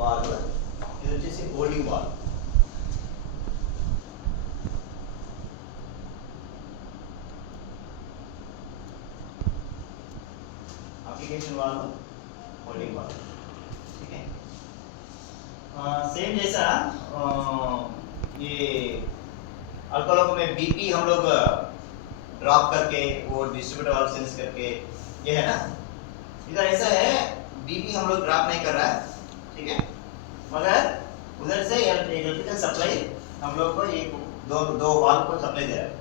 Valve, ఇది వచ్చేసి holding valve. Application valve, holding valve. ठीक है. सेम जैसा ये अल्कोहल में बीपी हम लोग ड्रॉप करके वो डिस्ट्रीब्यूटर वाल्व सेंस करके ये है ना, इधर ऐसा है बीपी हम लोग ड्रॉप नहीं कर रहा है. ठीक है, मगर उधर से इलेक्ट्रिकल सप्लाई हम लोग को ये दो वाल्व को सप्लाई दे रहा है.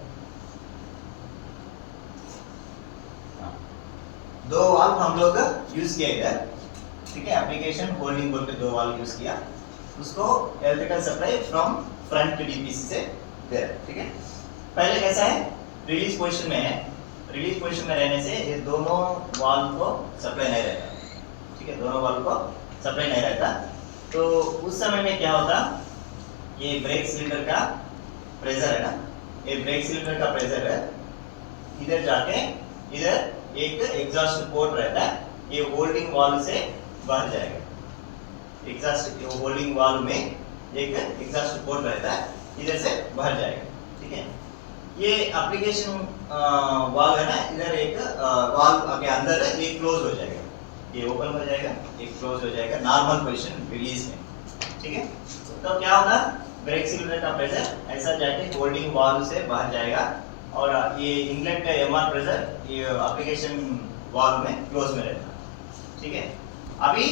दो वाल्व हम लोग यूज किया इधर. ठीक है, एप्लीकेशन होल्डिंग बोल के दो वाल्व यूज किया, उसको electrical supply from front to DPC से दे. ठीक है, पहले कैसा है रिलीज पोजीशन में है, रिलीज पोजीशन में रहने से ये दोनों वाल्व को सप्लाई नहीं रहता. ठीक है, दोनों वाल्व को सप्लाई नहीं रहता. तो उस समय में क्या होता, ये ब्रेक सिलेंडर का प्रेशर है ना, ये ब्रेक सिलेंडर का प्रेशर है, इधर जाके इधर एक एग्जॉस्ट पोर्ट रहता है, ये होल्डिंग वाल्व से बाहर जाएगा. एग्जॉस्ट होल्डिंग वाल्व में एक एग्जॉस्ट पोर्ट रहता है, इधर से बाहर जाएगा. ठीक है, ये एप्लीकेशन वाल्व है ना, इधर एक वाल्व के अंदर ये क्लोज हो जाएगा, ये ओपन हो जाएगा, ये क्लोज हो जाएगा नॉर्मल पोजीशन रिलीज में. ठीक है, तो क्या होगा ब्रेक सिलेंडर का प्रेशर ऐसा जाके होल्डिंग वाल्व से बाहर जाएगा और ये इनलेट का एमआर प्रेशर ये एप्लीकेशन वाल्व में क्लोज में रहता है. ठीक है, अभी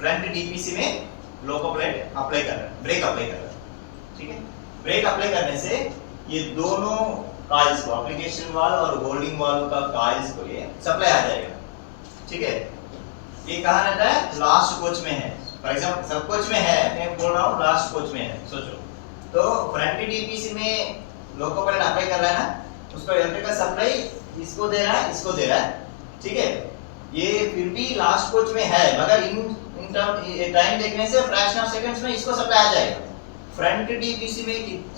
फ्रंट डीपीसी में लोको प्लेट अप्लाई कर रहा है, ब्रेक अप्लाई कर रहा है. ठीक है, ब्रेक अप्लाई करने से ये दोनों कॉइल्स को एप्लीकेशन वाल्व और होल्डिंग वाल्व का कॉइल्स को ये सप्लाई आ जाएगा. ठीक है, ये कहाँ रहता है लास्ट कोच में है. फॉर एग्जांपल सब कोच में है, मैं बोल रहा हूँ लास्ट कोच में है. सोचो तो फ्रंट डीपीसी में लोको प्लेट अप्लाई कर रहा है ना, उसको इलेक्ट्रिकल सप्लाई इसको दे रहा है, इसको दे रहा है. ठीक है, ये फिर भी लास्ट कोच में है, मगर इन टाइम देखने से फ्रैक्शन ऑफ सेकंड्स में इसको सप्लाई आ जाएगा. फ्रंट डीपीसी में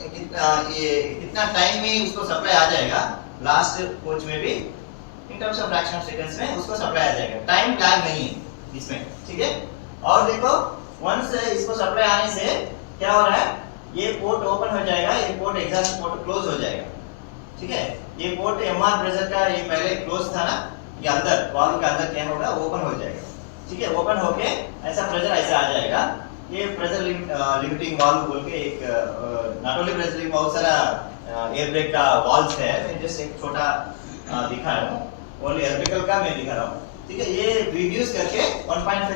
कितना टाइम में उसको सप्लाई आ जाएगा, लास्ट कोच में भी in terms of fraction of seconds में उसको सप्लाई आ जाएगा. टाइम लैग नहीं है इसमें. ठीक है, और देखो वंस इसको सप्लाई आने से क्या हो रहा है, ये पोर्ट ओपन हो जाएगा, ये पोर्ट एग्जॉस्ट पोर्ट क्लोज हो जाएगा. ठीक है, ये पोर्ट एमआर प्रेशर का ये पहले क्लोज था ना, ये अंदर वाल्व के अंदर क्या होगा ओपन हो जाएगा. ठीक है, ओपन होके ऐसा प्रेशर ऐसा आ जाएगा. ये प्रेशर लिमिटिंग वाल्व बोल के एक नॉट ओनली प्रेशर लिमिटिंग बहुत सारा एयर ब्रेक का वाल्व्स है, मैं जस्ट एक छोटा दिखा रहा हूँ, ओनली इलेक्ट्रिकल का मैं दिखा रहा हूँ. ठीक है, ये रिड्यूस करके 1.5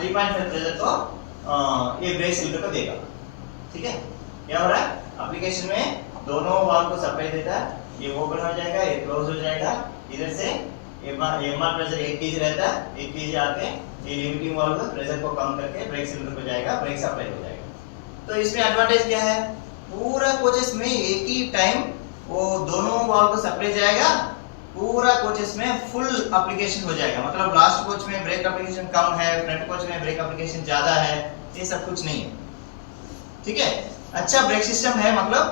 3.5 प्रेशर को ये ब्रेक सिलेंडर को देगा. ठीक है, क्या हो रहा है एप्लीकेशन में दोनों वाल्व को सप्लाई देता है, ये ओपन हो जाएगा, ये क्लोज हो जाएगा. इधर से एमआर प्रेशर 1 kg रहता है, 1 kg आके ये लिमिटिंग वाल्व प्रेशर को कम करके ब्रेक सिलेंडर को जाएगा, ब्रेक सप्लाई हो जाएगा. तो इसमें एडवांटेज क्या है, पूरा कोचेस में एक ही टाइम वो दोनों वाल्व को सप्लाई जाएगा, पूरा कोचेस में फुल एप्लीकेशन हो जाएगा. मतलब लास्ट कोच में ब्रेक एप्लीकेशन कम है, फ्रंट कोच में ब्रेक एप्लीकेशन ज्यादा है, ये सब कुछ नहीं है. ठीक है, अच्छा ब्रेक सिस्टम है, मतलब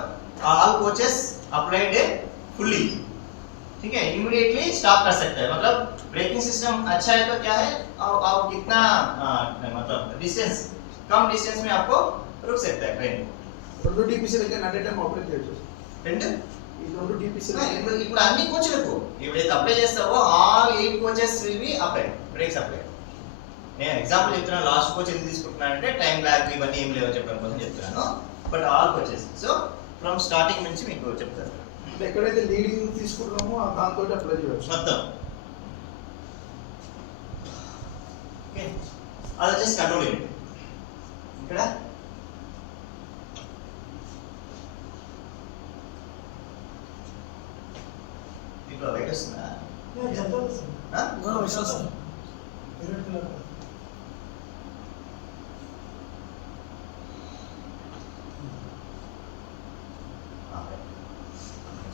ऑल कोचेस अप्लाइड फुल्ली. ठीक है, इमीडिएटली स्टॉप कर सकते हैं. मतलब ब्रेकिंग सिस्टम अच्छा है तो क्या है, आप कितना मतलब डिस्टेंस कम डिस्टेंस में आपको रुक सकता है ट्रेन. రెండు టీపీసీ దగ్గర అట్ ఏ టైం ఆపరేట్ చేయొచ్చు. రెండు ఈ రెండు టీపీసీ ఇప్పుడు అన్ని కోచ్లకు ఎప్పుడైతే అప్లై చేస్తావో all 8 coaches will be apply brakes apply. నేను ఎగ్జాంపుల్ చెప్తున్నాను, లాస్ట్ కోచ్ ఎందుకు తీసుకుంటున్నానంటే టైం లాగ్ ఇవన్నీ ఏం లేవో చెప్పడం కోసం చెప్తున్నాను. But all coaches so from starting నుంచి మీకు చెప్తాను. ఎక్కడైతే లీడింగ్ తీసుకుంటామో దాంతో అప్లై చేయొచ్చు మొత్తం. ఓకే, అది వచ్చేసి కంట్రోల్ యూనిట్. ఇక్కడ ఇప్పుడు లైట్ వస్తుందా?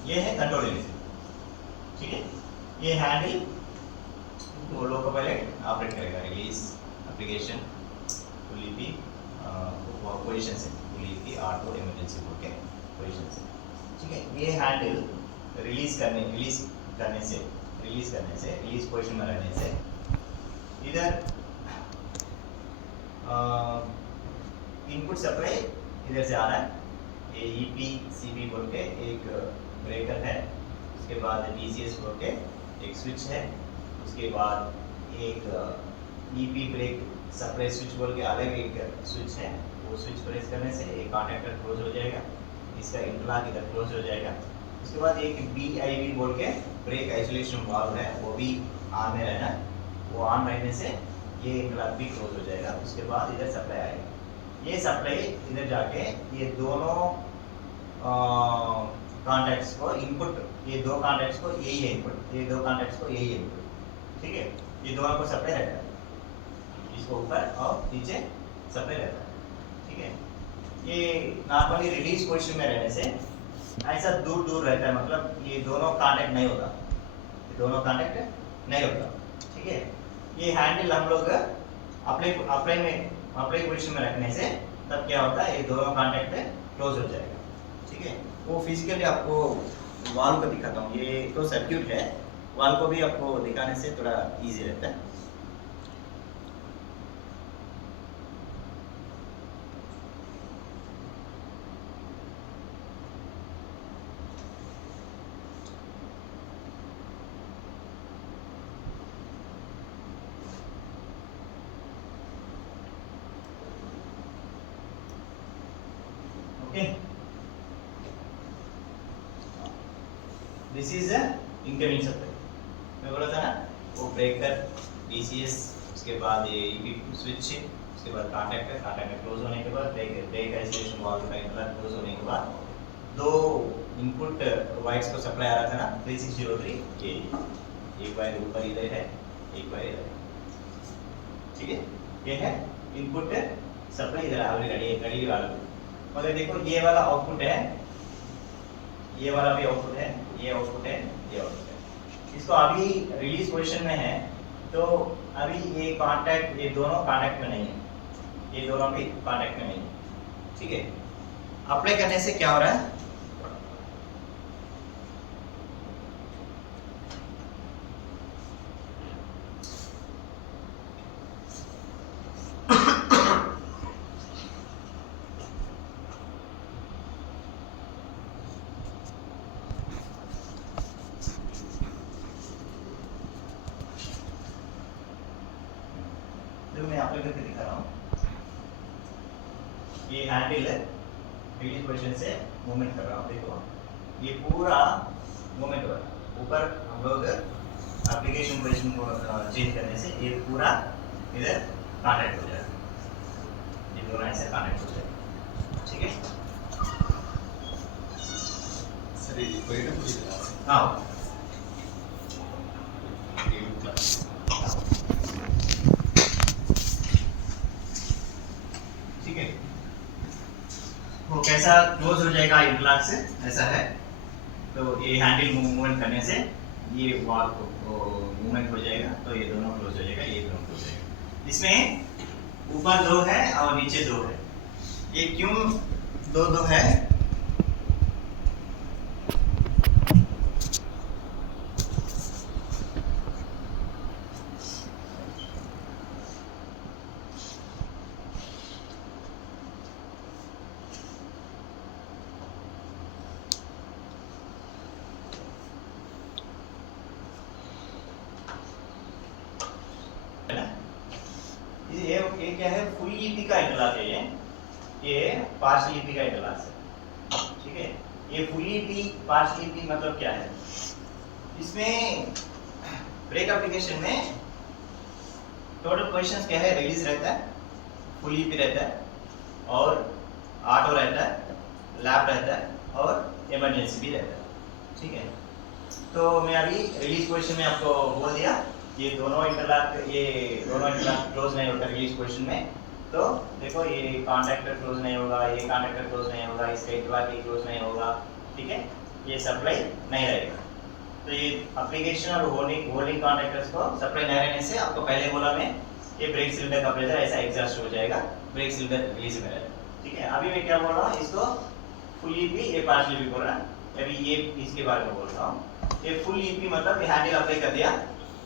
ये है कंट्रोल यूनिट. ठीक है, ये हैंडल लोको पायलट ऑपरेट करेगा. रिलीज एप्लीकेशन फुली भी पोजीशन से, फुली भी ऑटो इमरजेंसी बोल के पोजीशन से. ठीक है, ये हैंडल रिलीज करने से रिलीज पोजीशन में रहने से इधर इनपुट सप्लाई इधर से आ रहा है, ये ईपी सीपी बोल के एक ब्रेकर है, उसके बाद डीसीएस बोल के एक स्विच है, उसके बाद एक ईपी ब्रेक सप्लाई स्विच बोल के अलग एक स्विच है, वो स्विच प्रेस करने से एक कॉन्टैक्टर क्लोज हो जाएगा, इसका इंटरलॉक इधर क्लोज हो जाएगा। उसके बाद एक बीआईवी बोल के ब्रेक आइसोलेशन वाल्व है, वो भी ऑन में रहना है, वो ऑन रहने से ये इंटरलॉक भी क्लोज हो जाएगा। उसके बाद इधर सप्लाई आएगा, ये सप्लाई इधर जाके ये दोनों कॉन्टैक्ट्स को इनपुट, ये दो कॉन्टैक्ट्स को यही है इनपुट, ये दो कॉन्टैक्ट्स को यही है इनपुट, ठीक है। ये दोनों को सप्लाई रहता है, इसको ऊपर और नीचे सप्लाई रहता है, ठीक है। ये नॉर्मली रिलीज पोजीशन में रहने से ऐसा दूर दूर रहता है, मतलब ये दोनों कॉन्टैक्ट नहीं होता, ये दोनों कॉन्टैक्ट नहीं होता, ठीक है। ये हैंडल हम लोग अप्लाई पोजीशन में रखने से तब क्या होता है, ये दोनों कॉन्टैक्ट क्लोज हो जाएगा, ठीक है। वो फिजिकली आपको वाल्व को दिखाता हूँ, ये तो सर्क्यूट है, वाल्व को भी आपको दिखाने से थोड़ा इजी रहता है। Okay, this is a incoming supply, मैं बोला था ना, वो ब्रेकर डीसीएस, उसके बाद ये ईपी स्विच, उसके बाद कॉन्टैक्टर क्लोज होने के बाद ब्रेक आइसोलेशन वाल्व का इंटरलॉक क्लोज होने के बाद दो इनपुट वायर्स को सप्लाई आ रहा था ना 3603, ये एक वायर ऊपर इधर है, एक वायर इधर है, ठीक है। ये है इनपुट सप्लाई, इधर ऑलरेडी घड़ी वाला, मगर देखो ये वाला आउटपुट है, ये वाला भी आउटपुट है, ये आउटपुट है, ये आउटपुट है। इसको अभी रिलीज पोजीशन में है, तो अभी ये कांटेक्ट, ये दोनों कांटेक्ट में नहीं है, ये दोनों भी कांटेक्ट में नहीं है, ठीक है। अप्लाई करने से क्या हो रहा है, मैं अप्लाई करके दिखा रहा हूँ। ये हैंडल है, रिलीज पोजीशन से मूवमेंट कर रहा हूँ, देखो ये पूरा मूवमेंट हो रहा है। ऊपर हम लोग एप्लीकेशन पोजीशन को चेंज करने से ये पूरा इधर कॉन्टैक्ट हो जाएगा, ये दोनों ऐसे कॉन्टैक्ट हो जाएगा, ठीक है। सर ये बयట कुछ हाँ, ठीक है। वो कैसा क्लोज हो जाएगा इंटरलॉक से, ऐसा है। तो ये हैंडल मूवमेंट करने से ये वाल को मूवमेंट हो जाएगा, तो ये दोनों क्लोज हो जाएगा, ये दोनों क्लोज हो जाएगा। इसमें ऊपर दो है और नीचे दो है, ये क्यों दो दो है, ये क्या है, फुल ईपी का इंटरलॉक है, ये पार्शियल ईपी का इंटरलॉक है, ठीक है। ये फुल ईपी पार्शियल ईपी मतलब क्या है, इसमें ब्रेक एप्लीकेशन में टोटल पोजीशंस क्या है, रिलीज रहता है, फुल ईपी रहता है और ऑटो रहता है, लैप रहता है और इमरजेंसी भी रहता है, ठीक है। तो मैं अभी रिलीज पोजीशन में आपको बोल दिया, ये दोनों इंटरलॉक क्लोज नहीं होता रिलीज पोजीशन में, तो देखो ये कॉन्टैक्टर क्लोज नहीं होगा, ये कॉन्टैक्टर क्लोज नहीं होगा, इसका इंटरलॉक भी क्लोज नहीं होगा, ठीक है। ये सप्लाई नहीं रहेगा, तो ये एप्लीकेशन और होल्डिंग कॉन्टैक्टर्स को सप्लाई नहीं रहने से, आपको पहले बोला मैं, ये ब्रेक सिलेंडर का प्रेशर ऐसा एग्जॉस्ट हो जाएगा, ब्रेक सिलेंडर रिलीज में रहेगा, ठीक है। अभी मैं क्या बोल रहा हूँ, इसको फुल ईपी, ये पार्शियल ईपी बोल रहा है, अभी ये इसके बारे में बोल रहा हूँ। ये फुल ईपी मतलब हैंडल अप्लाई कर दिया,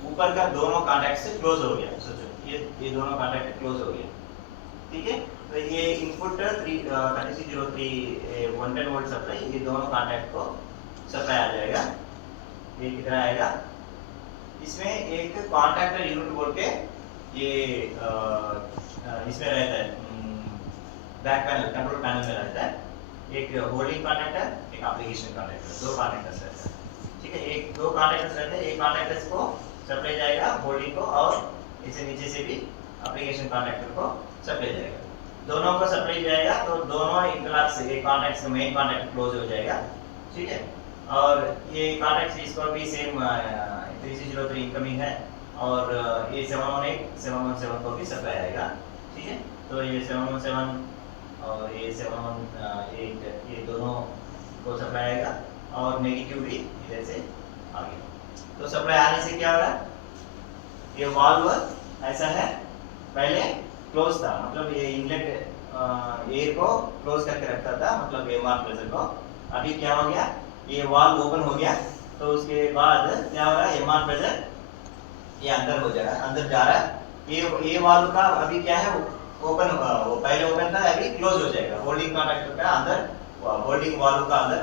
ऊपर का दोनों कॉन्टैक्ट से क्लोज हो गया, सोचो ये दोनों कॉन्टैक्ट क्लोज हो गया। ठीक है। तो ये इनपुट 3303 110 वोल्ट सप्लाई, ये दोनों कॉन्टैक्ट को सप्लाई आ जाएगा। ये कितना आएगा, इसमें एक कॉन्टैक्टर यूनिट बोल के ये इसमें रहता है, बैक पैनल कंट्रोल पैनल में रहता है, एक होल्डिंग कॉन्टैक्टर, एक एप्लीकेशन कॉन्टैक्टर, दो कॉन्टैक्टर्स रहते हैं, ठीक है। एक दो कॉन्टैक्टर्स रहते हैं, एक कॉन्टैक्टर्स को सप्लाई जाएगा होल्डिंग को, और इसे नीचे से भी एप्लीकेशन कॉन्टैक्टर को सप्लाई जाएगा। दोनों को सप्लाई जाएगा तो दोनों इंटरलॉक से एक कॉन्टैक्ट से मेन कॉन्टैक्ट क्लोज हो जाएगा, ठीक है। और ये कॉन्टैक्ट इसको भी सेम 3303 इनकमिंग है, और ये 718 को भी सप्लाई आएगा, ठीक है। तो ये 717 और ये 718 ये दोनों को सप्लाई आएगा, और नेगेटिव भी इधर से आगे। तो सप्लाई आने से क्या हो रहा है, ये वाल्व ऐसा है, पहले क्लोज था, मतलब ये इनलेट एयर को क्लोज करके रखता था, मतलब एमआर प्रेशर को। अभी क्या हो गया, ये वाल्व ओपन हो गया, तो उसके बाद क्या हो रहा है, एमआर प्रेशर ये अंदर हो जाएगा, अंदर जा रहा है। ये वाल्व का अभी क्या है, ओपन, वो पहले ओपन था, अभी क्लोज हो जाएगा। होल्डिंग कॉन्टैक्टर का अंदर, होल्डिंग वाल्व का अंदर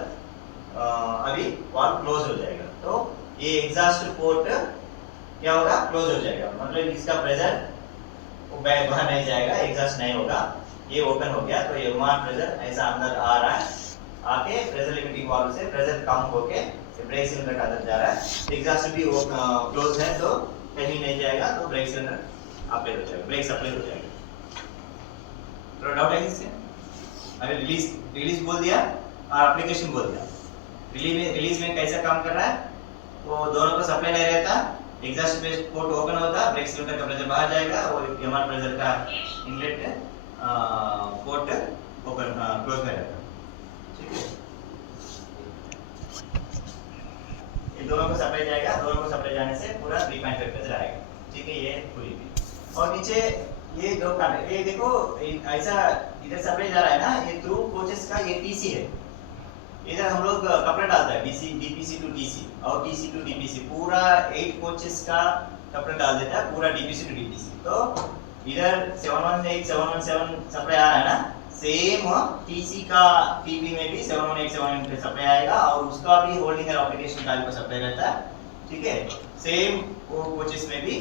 अभी वाल्व क्लोज हो जाएगा। तो ये एग्जॉस्ट पोर्ट क्या होगा, क्लोज हो जाएगा, मतलब इसका प्रेशर वो बाहर नहीं जाएगा, एग्जॉस्ट नहीं होगा। ये ओपन हो गया, तो ये एमआर प्रेशर ऐसा अंदर आ रहा है, आके प्रेशर लिमिटिंग वाल्व से प्रेशर कम होके ब्रेक सिलेंडर का अंदर जा रहा है। एग्जॉस्ट भी वो क्लोज है, तो कहीं नहीं जाएगा, तो ब्रेक सिलेंडर अप्लाई हो जाएगा, ब्रेक सप्लाई हो जाएगा। तो डाउट है इससे? अरे रिलीज बोल दिया और एप्लीकेशन बोल दिया। रिलीज में कैसा काम कर रहा है, वो दोनों को सप्लाई नहीं रहता, एग्जॉस्ट पोर्ट ओपन होता, ब्रेक सिलेंडर का प्रेशर बाहर जाएगा, और एमआर प्रेशर का इनलेट पोर्ट ओपन क्लोज में रहता, ठीक है। ये दोनों को सप्लाई जाएगा, दोनों को सप्लाई जाने से पूरा 3.5 प्रेशर आएगा, ठीक है। ये पूरी भी, और नीचे ये दो कॉन्टैक्ट, ये देखो ऐसा इधर सप्लाई जा रहा है ना, ये थ्रू कोचेस का ये टीसी है, इधर हम लोग कपड़ा डालता है डीपीसी टू टीसी और टीसी टू डीपीसी, पूरा 8 कोचेस का कपड़ा डाल देता है, पूरा डीपीसी टू डीपीसी। तो इधर 718 717 सप्लाई आ रहा है ना, सेम टीसी का टीबी में भी 718 718 सप्लाई आएगा, और उसका भी होल्डिंग और एप्लीकेशन का सप्लाई रहता है, ठीक है। सेम वो कोचेस में भी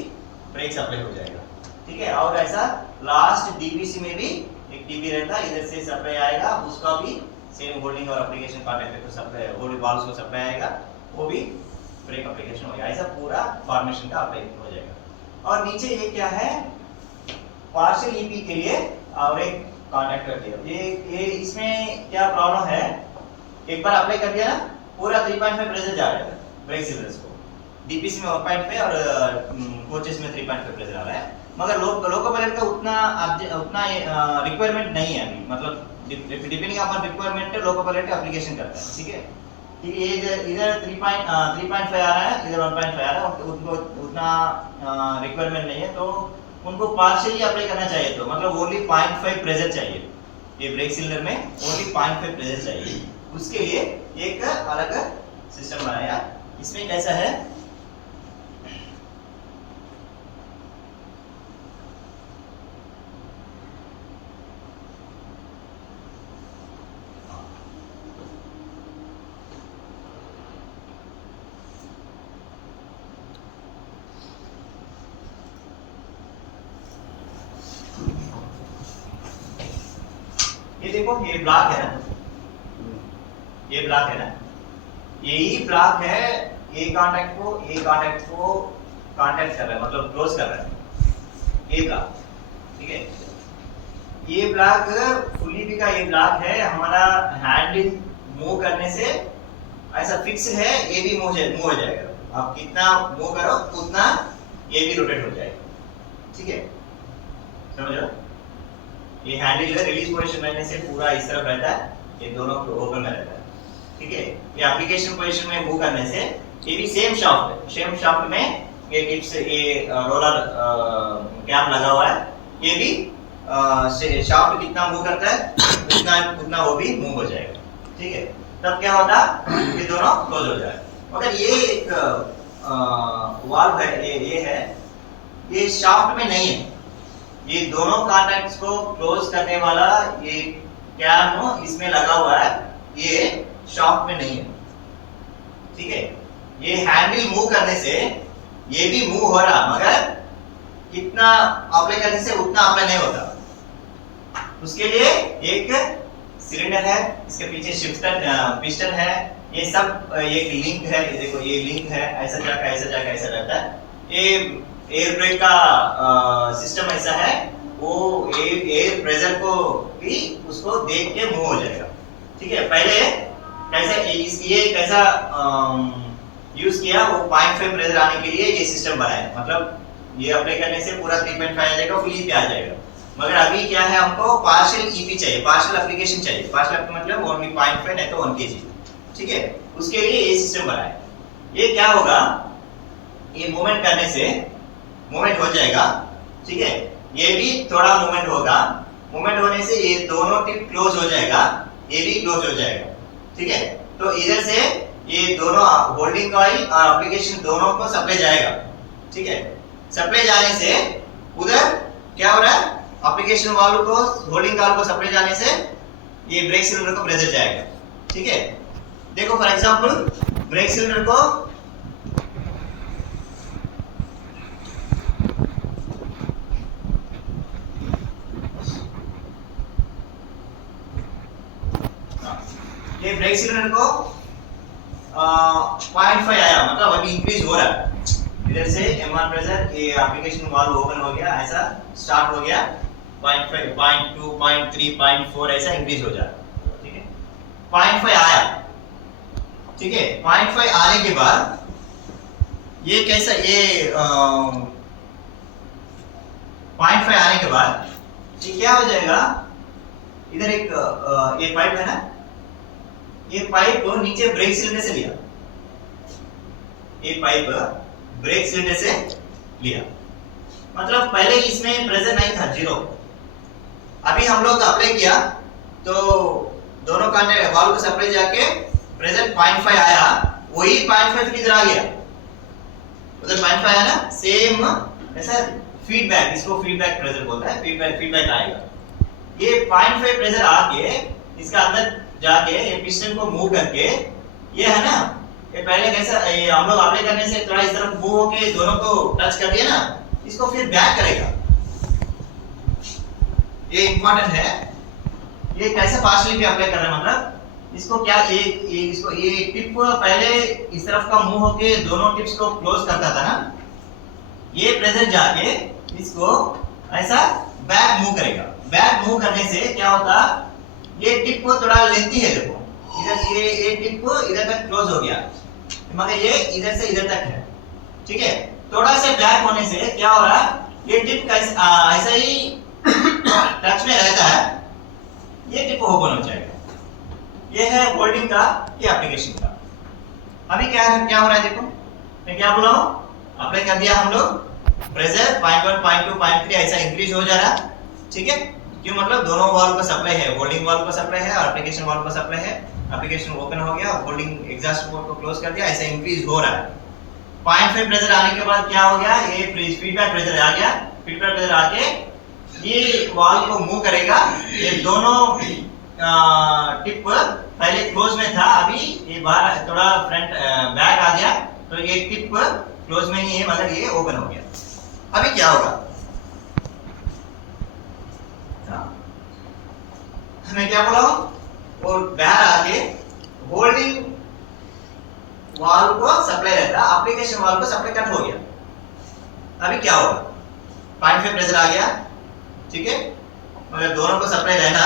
ब्रेक सप्लाई हो जाएगा, ठीक है। और ऐसा लास्ट डीपीसी में भी एक टीबी रहता है, इधर से सप्लाई आएगा, उसका भी सेम होल्डिंग और एप्लीकेशन कॉन्टैक्टर को सप्लाई, होल्डिंग वाल्व्स को सप्लाई आएगा, वो भी ब्रेक एप्लीकेशन हो जाएगा। ऐसा पूरा फॉर्मेशन का अप्लाई हो जाएगा। और नीचे ये क्या है, पार्शियल ईपी के लिए और एक कॉन्टैक्टर दिया। ये इसमें क्या प्रॉब्लम है, एक बार अप्लाई कर दिया ना, पूरा 3.5 प्रेशर जा रहा है ब्रेक सिलेंडर्स को, डीपीसी में 1.5 और कोचेस में 3.5 प्रेशर आ रहा है, मगर लोको पायलट का उतना रिक्वायरमेंट नहीं है अभी, मतलब depending upon requirement loco pilot application करता है, ठीक है। ठीक है, ये इधर 3.5 आ रहा है, इधर 1.5 आ रहा है, उनको उतना रिक्वायरमेंट नहीं है, तो उनको पार्शियली अप्लाई करना चाहिए, तो मतलब ओनली 0.5 प्रेशर चाहिए, ये ब्रेक सिलेंडर में ओनली 0.5 प्रेशर चाहिए, उसके लिए एक अलग सिस्टम बनाया। इसमें कैसा है, ये देखो, ये ब्लॉक है ना, ये ब्लॉक है ना, यही ब्लॉक है, ये कॉन्टैक्ट को कांटेक्ट कर रहा है, मतलब क्लोज कर रहा है, ये ब्लॉक, ठीक है। ये ब्लॉक फुली भी का ये ब्लॉक है, हमारा हैंडल मूव करने से ऐसा फिक्स है, ये भी मूव हो जाएगा, आप कितना मूव करो उतना ये भी रोटेट हो जाएगा, ठीक है, समझ लो। ये हैंडल रिलीज पोजीशन रहने से पूरा इस तरफ रहता है, ये दोनों ओपन में रहता है, ठीक है। ये एप्लीकेशन पोजीशन में मूव करने से ये भी सेम शाफ्ट में ये टिप्स, ये रोलर कैम लगा हुआ है, ये भी शाफ्ट कितना मूव करता है उतना वो भी मूव हो जाएगा, ठीक है। तब क्या होता, ये दोनों क्लोज हो जाए। मगर ये एक वाल्व है, ये है, ये शाफ्ट में नहीं है, ये दोनों कॉन्टैक्ट्स को क्लोज करने वाला ये कैम इसमें लगा हुआ है, ये शॉप में नहीं है, ठीक है। ये हैंडल मूव करने से ये भी मूव हो रहा, मगर कितना अप्लाई करने से उतना अप्लाई नहीं होता। उसके लिए एक सिलेंडर है, इसके पीछे शिफ्टर पिस्टन है, ये सब एक लिंक है, ये देखो ये लिंक है, ऐसा जाकर ऐसा जाकर ऐसा रहता है। ये एयर ब्रेक का सिस्टम ऐसा है, वो एयर प्रेशर को भी उसको देख के मूव हो जाएगा, ठीक है। पहले कैसे ये कैसा यूज किया, वो 0.5 प्रेशर आने के लिए ये सिस्टम बनाया, मतलब ये अप्लाई करने से पूरा 3.5 आ जाएगा, फुल ईपी आ जाएगा। मगर अभी क्या है, हमको पार्शियल ईपी चाहिए, पार्शियल एप्लीकेशन चाहिए। पार्शियल मतलब ओनली 0.5 नहीं तो 1 kg, ठीक है। उसके लिए ये सिस्टम बनाया। ये क्या होगा, ये मूवमेंट करने से मूवमेंट हो जाएगा, ठीक है। ये भी थोड़ा मूवमेंट होगा, मूवमेंट होने से ये दोनों टिप क्लोज हो जाएगा, ये भी क्लोज हो जाएगा, ठीक है। तो इधर से ये दोनों होल्डिंग कॉइल और एप्लीकेशन दोनों को सप्लाई जाएगा, ठीक है। सप्लाई जाने से उधर क्या हो रहा है, एप्लीकेशन वालों को होल्डिंग कॉइल को सप्लाई जाने से ये ब्रेक सिलेंडर को प्रेशर जाएगा, ठीक है। देखो फॉर एग्जांपल ब्रेक सिलेंडर को ये ब्रेक सिलेंडर को 0.5 आया, मतलब अभी इंक्रीज हो रहा है। इधर से एमआर प्रेशर, ये एप्लीकेशन वाल्व ओपन हो गया, ऐसा स्टार्ट हो गया, 0.5 0.2 0.3 0.4 ऐसा इंक्रीज हो जा रहा, ठीक है। 0.5 आया, ठीक है। 0.5 आने के बाद ये कैसा, ये 0.5 आने के बाद ये क्या हो जाएगा, इधर एक ये पाइप है ना, ये पाइप को नीचे ब्रेक सिलेंडर से लिया, ये पाइप ब्रेक सिलेंडर से लिया, मतलब पहले इसमें प्रेशर नहीं था, 0। अभी हम लोग अप्लाई किया तो दोनों कांटे वाल्व को सप्लाई जाके प्रेशर 0.5 आया, वही 0.5 इधर आ गया, उधर 0.5 आया ना, सेम ऐसा फीडबैक, इसको फीडबैक प्रेशर बोलता है, फीडबैक आएगा। ये 0.5 प्रेशर आके इसका अंदर जाके ये पिस्टन को मूव करके, ये है ना, ये पहले कैसा ये हम लोग अप्लाई करने से थोड़ा इस तरफ मूव होके दोनों को टच कर दिया ना, इसको फिर बैक करेगा। ये इंपॉर्टेंट है, ये कैसे पार्शियली पे अप्लाई कर रहे हैं, मतलब इसको क्या इसको ये टिप पहले इस तरफ का मूव होके दोनों टिप्स को क्लोज करता था ना, ये प्रेशर जाके इसको ऐसा बैक मूव करेगा। बैक मूव करने से क्या होता, ये टिप को थोड़ा लेंथी है, देखो इधर ये टिप को इधर तक क्लोज हो गया, मगर ये इधर से इधर तक है, ठीक है। थोड़ा सा बैक होने से क्या हो रहा है, ये टिप ऐसा ही टच में रहता है, ये टिप ओपन हो जाएगा। ये है होल्डिंग का, ये एप्लीकेशन का। अभी क्या हो रहा है, देखो मैं क्या बोला हूं, अप्लाई कर दिया हम लोग, प्रेशर 0.1 0.2 0.3 ऐसा इंक्रीज हो जा रहा है, ठीक है। क्यों, मतलब दोनों वाल्व का सप्लाई है, होल्डिंग वाल्व का सप्लाई है और एप्लीकेशन वाल्व का सप्लाई है। एप्लीकेशन ओपन हो गया, होल्डिंग एग्जॉस्ट पोर्ट को क्लोज कर दिया, ऐसा इंक्रीज हो रहा है। 0.5 प्रेशर आने के बाद क्या हो गया, ये फीडबैक प्रेशर आ गया, फीडबैक प्रेशर आके ये वाल्व को मूव करेगा। ये दोनों टिप पहले क्लोज में था, अभी ये बाहर थोड़ा फ्रंट बैक आ गया, तो ये टिप क्लोज में ही है मगर ये ओपन हो गया। अभी क्या होगा, मैं क्या बोला हूं, और बाहर आके होल्डिंग वाल्व को सप्लाई रहता, एप्लीकेशन वाल्व को सप्लाई कट हो गया। अभी क्या होगा, 0.5 प्रेशर आ गया, ठीक है, मगर दोनों को सप्लाई रहना,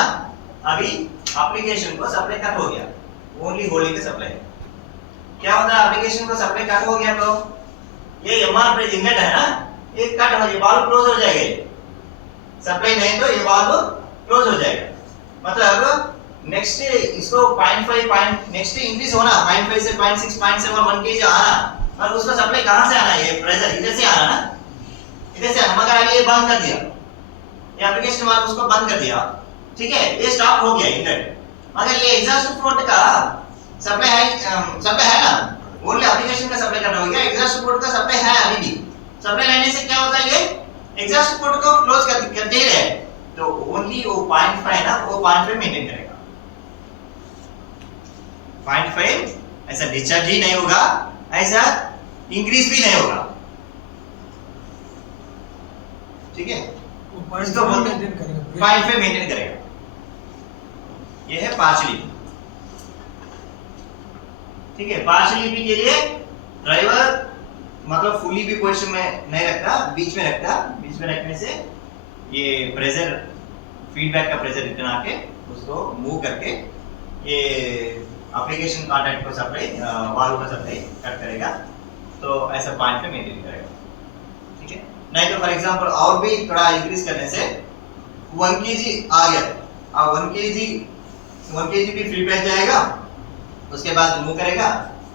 अभी एप्लीकेशन को सप्लाई कट हो गया, ओनली होल्डिंग का सप्लाई। क्या होता है, एप्लीकेशन को सप्लाई कट हो गया तो ये एमआर इनलेट है ना, ये कट हो जाएगा, वाल्व क्लोज हो जाएगा। सप्लाई नहीं तो ये वाल्व क्लोज हो जाएगा, मतलब नेक्स्ट इसको 0.5 नेक्स्ट इंक्रीज होना, 0.5 से 0.6 0.7 1 kg आना, और उसका सप्लाई कहां से आना, ये प्रेशर इधर से आना ना, इधर से आना, मगर अभी ये बंद कर दिया, ये एप्लीकेशन वाला उसको बंद कर दिया, ठीक है, ये स्टॉप हो गया इनलेट। मगर ये एग्जॉस्ट पोर्ट का सप्लाई है ना, ओनली एप्लीकेशन का सप्लाई करना हो गया, एग्जॉस्ट पोर्ट का सप्लाई है अभी भी। सप्लाई लेने से क्या होता है, एग्जॉस्ट पोर्ट को क्लोज करते ही रहे तो ओनली वो 0.5 ना वो 0.5 मेंटेन करेगा। 0.5 ऐसा डिस्चार्ज ही नहीं होगा, ऐसा इंक्रीज भी नहीं होगा, ठीक है। इसको बोलते हैं 0.5 मेंटेन करेगा। ये है पार्शियल, ठीक है। पार्शियल ईपी के लिए ड्राइवर मतलब फुली भी पोजीशन में नहीं रखता, बीच में रखता। बीच में रखने से ये प्रेशर फीडबैक का प्रेशर रिटर्न आके उसको मूव करके ये एप्लीकेशन कॉन्टैक्ट को सप्लाई वाल्व को सप्लाई कट करेगा। तो ऐसा पॉइंट पे मेंटेन करेगा, ठीक है। नहीं तो फॉर एग्जांपल और भी थोड़ा इंक्रीज करने से 1 kg आ गया, अब 1 kg भी फीडबैक जाएगा, उसके बाद मूव करेगा,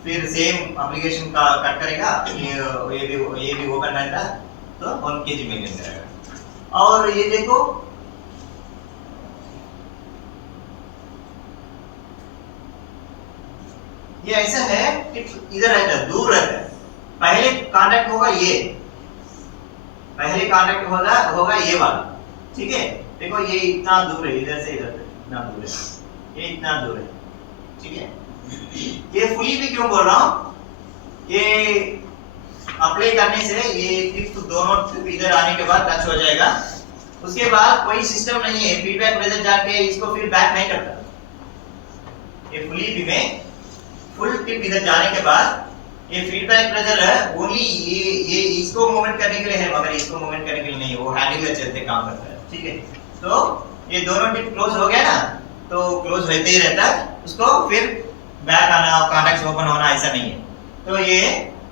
फिर सेम एप्लीकेशन का कट करेगा। ये भी ओपन रहता तो 1 kg मेंटेन करेगा। और ये देखो ये ऐसा है कि इधर रहता है, दूर रहता है। पहले कांटेक्ट होगा ये, पहले कांटेक्ट होगा ये वाला, ठीक है। देखो ये इतना दूर है, इधर से इधर इतना दूर है, ये इतना दूर है, ठीक है। ये फुली भी क्यों बोल रहा हूं, ये अप्लाई करने से ये टिप दोनों टिप इधर आने के बाद टच हो जाएगा। उसके बाद कोई सिस्टम नहीं है, फीडबैक प्रेशर जाके इसको फिर बैक नहीं करता। ये फुली भी में फुल टिप इधर जाने के बाद ये फीडबैक प्रेशर है ओनली ये इसको मूवमेंट करने के लिए है, मगर इसको मूवमेंट करने के लिए नहीं, वो हैंडल में चलते काम करता है, ठीक है। तो ये दोनों टिप क्लोज हो गया ना, तो क्लोज होते ही रहता है, उसको फिर बैक आना कॉन्टैक्ट्स ओपन होना ऐसा नहीं है। तो ये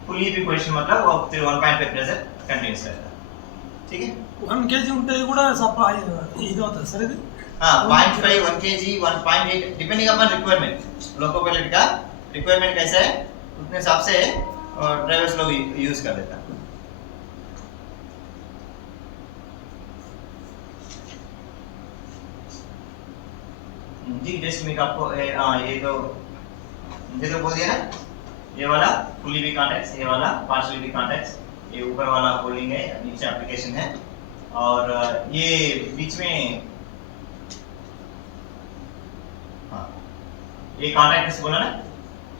फुली भी पोजीशन मतलब वो फिर 1.5 प्रेशर कंटिन्यूस रहता है, ठीक है। 1 kg ఉంటే కూడా సప్లై ఇది అవుతుంది సార్ ఇది हाँ 0.5 1 kg 1.8 depending upon requirement. Loco pilot का रिक्वायरमेंट कैसा है उतने हिसाब से ड्राइवर्स लोग यूज कर देता है। जी जस्ट मैं आपको ये तो बोल दिया ना, ये वाला फुली भी कॉन्टैक्ट्स, ये वाला पार्शियली भी कॉन्टैक्ट्स, ये ऊपर वाला होल्डिंग है, नीचे एप्लीकेशन है, और ये बीच में हाँ ये कॉन्टैक्ट्स बोला ना,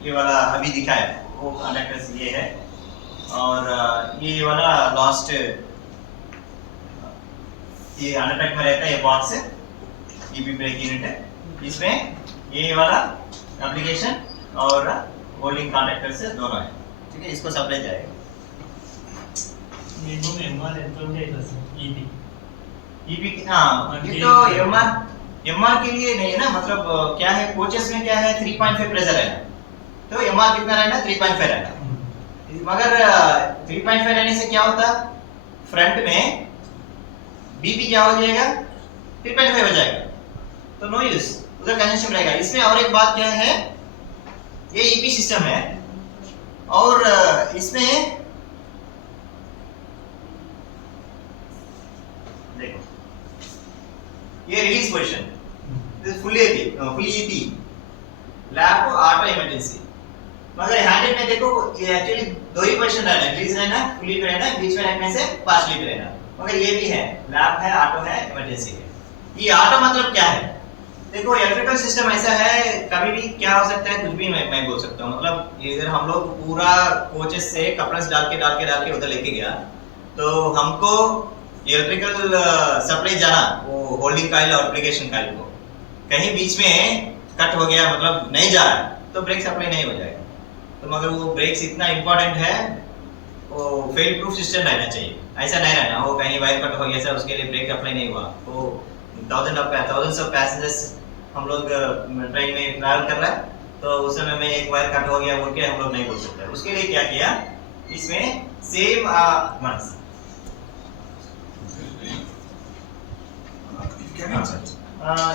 ये वाला अभी दिखा है वो कॉन्टैक्ट्स ये है, और ये वाला लास्ट ये अंडरटेक में रहता है, ये बॉक्स है, ये भी ब्रेक यूनिट है, इसमें ये वाला एप्लीकेशन और होल्डिंग कॉन्टैक्टर से दोनों है, ठीक है। इसको सप्लाई जाएगा। మినిమం ఎంఆర్ ఎంత ఉంటే ఇట్లా సార్ ఈపీ ईपी हाँ ये तो एमआर के लिए नहीं है ना, मतलब क्या है कोचेस में क्या है 3.5 प्रेशर है, तो एमआर कितना रहना 3.5 रहना, मगर 3.5 रहने से क्या होता फ्रंट में बीपी क्या हो जाएगा 3.5 हो जाएगा, तो नो यूज, उधर कंजेशन रहेगा। इसमें और एक बात क्या है, ये ईपी सिस्टम है और इसमें देखो ये release position this fully EP lab auto emergency, मगर हैंडल में देखो ये एक्चुअली दो ही पोजीशन रहना है, रिलीज रहना है, फुली पे रहना है, बीच में रखने से पार्शियली पे रहना, मगर ये भी है लैब है, ऑटो है, इमरजेंसी है। ये ऑटो मतलब क्या है, देखो इलेक्ट्रिकल सिस्टम ऐसा है कभी भी क्या हो सकता है, कुछ भी मैं बोल सकता हूँ, मतलब इधर हम लोग पूरा कोचेस से कपड़े डाल के उधर लेके गया, तो हमको इलेक्ट्रिकल सप्लाई जाना वो होल्डिंग कॉइल और एप्लीकेशन कॉइल को कहीं बीच में कट हो गया, मतलब नहीं जा रहा है, तो ब्रेक सप्लाई नहीं हो जाएगा। तो मगर वो ब्रेक्स इतना इंपॉर्टेंट है, वो फेल प्रूफ सिस्टम रहना चाहिए, ऐसा नहीं रहना वो कहीं वायर कट हो गया सर उसके लिए ब्रेक अप्लाई नहीं हुआ, तो थाउजेंड्स ऑफ पैसेंजर्स हम लोग ट्रेन में ट्रैवल कर रहा है, तो उस समय में एक वायर कट हो गया बोल के हम लोग नहीं बोल सकते। उसके लिए क्या किया, इसमें सेम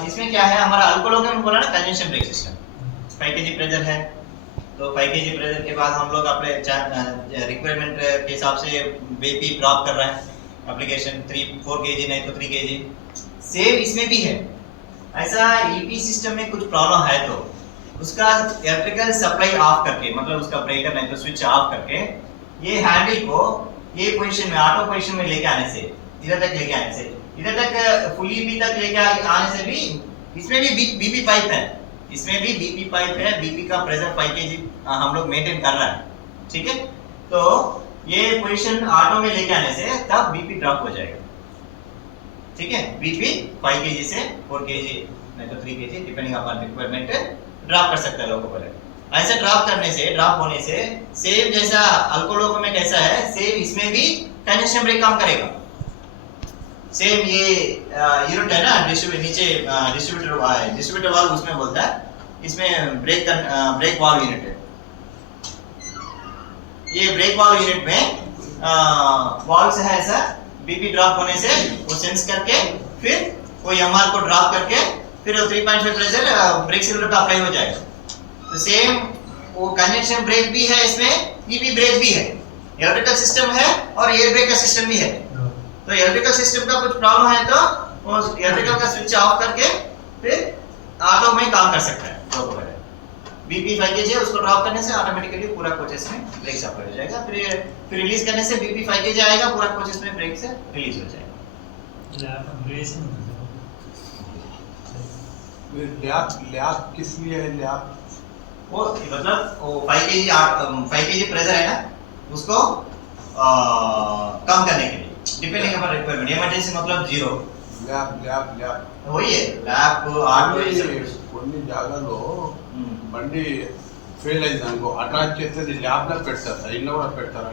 इसमें क्या है हमारा अल्कोहल में बोला ना consumption brake system, 5 kg pressure है, तो 5 kg प्रेशर के बाद हम लोग अपने रिक्वायरमेंट के हिसाब से बीपी ड्रॉप कर रहा है, एप्लीकेशन 4 kg नहीं तो 3 kg, सेम इसमें भी है। ऐसा ईपी सिस्टम में कुछ प्रॉब्लम है तो उसका इलेक्ट्रिकल सप्लाई ऑफ करके, मतलब उसका ब्रेकर नहीं तो स्विच ऑफ करके ये हैंडल को ये पोजीशन में ऑटो पोजीशन में लेके आने से इधर तक लेके आने से, इधर तक फुली बी तक लेके आने से भी इसमें भी बीपी पाइप है, इसमें भी बीपी पाइप है, बीपी का प्रेशर 5 kg हम लोग मेंटेन कर रहा है, ठीक है। तो ये पोजीशन ऑटो में लेके आने से तब बीपी ड्रॉप हो जाएगा, ठीक है। बीपी 5 kg से 4 kg नहीं तो 3 kg depending upon requirement drop कर सकता है लोगों पर। ऐसे ड्रॉप करने से, ड्रॉप होने से सेम जैसा अल्कोहल में कैसा है, सेम इसमें भी कंडक्शन ब्रेक काम करेगा। सेम ये यूनिट है ना, डिस्ट्रीब्यूटर वाल्व उसमें बोलता है, इसमें ब्रेक वाल्व यूनिट है। ये ब्रेक वाल्व यूनिट में वाल्व से है ऐसा, बीपी ड्रॉप होने से वो सेंस करके फिर वो एमआर को ड्रॉप करके फिर 3.5 प्रेशर ब्रेक सिलेंडर पे अप्लाई हो जाएगा। तो सेम वो कंजक्शन ब्रेक भी है, इसमें ईबी ब्रेक भी है, इलेक्ट्रिकल सिस्टम है और एयर ब्रेक का सिस्टम भी है। तो इलेक्ट्रिकल सिस्टम का कुछ प्रॉब्लम है तो वो इलेक्ट्रिकल का स्विच ऑफ करके फिर ऑटो में काम कर सकता है। तो बीपी 5 kg है, उसको ड्रॉप करने से ऑटोमेटिकली पूरा कोचेस में ब्रेक सप्लाई हो जाएगा। फिर रिलीज करने से बीपी 5 kg आएगा, पूरा कोचेस में ब्रेक से रिलीज हो जाएगा। लैब किस लिए है? लैब वो मतलब वो 5 kg प्रेशर है ना, उसको कम करने के लिए डिपेंडिंग अपॉन रिक्वायरमेंट। इमरजेंसी मतलब जीरो लैब वही है, लैब को ఆటో కొన్ని జాగాలో బండి ఫెయిల్ అయింది అనుకో, అటాచ్ చేస్తే ల్యాబ్ లో పెడతారు, సైడ్ లో కూడా పెడతారు.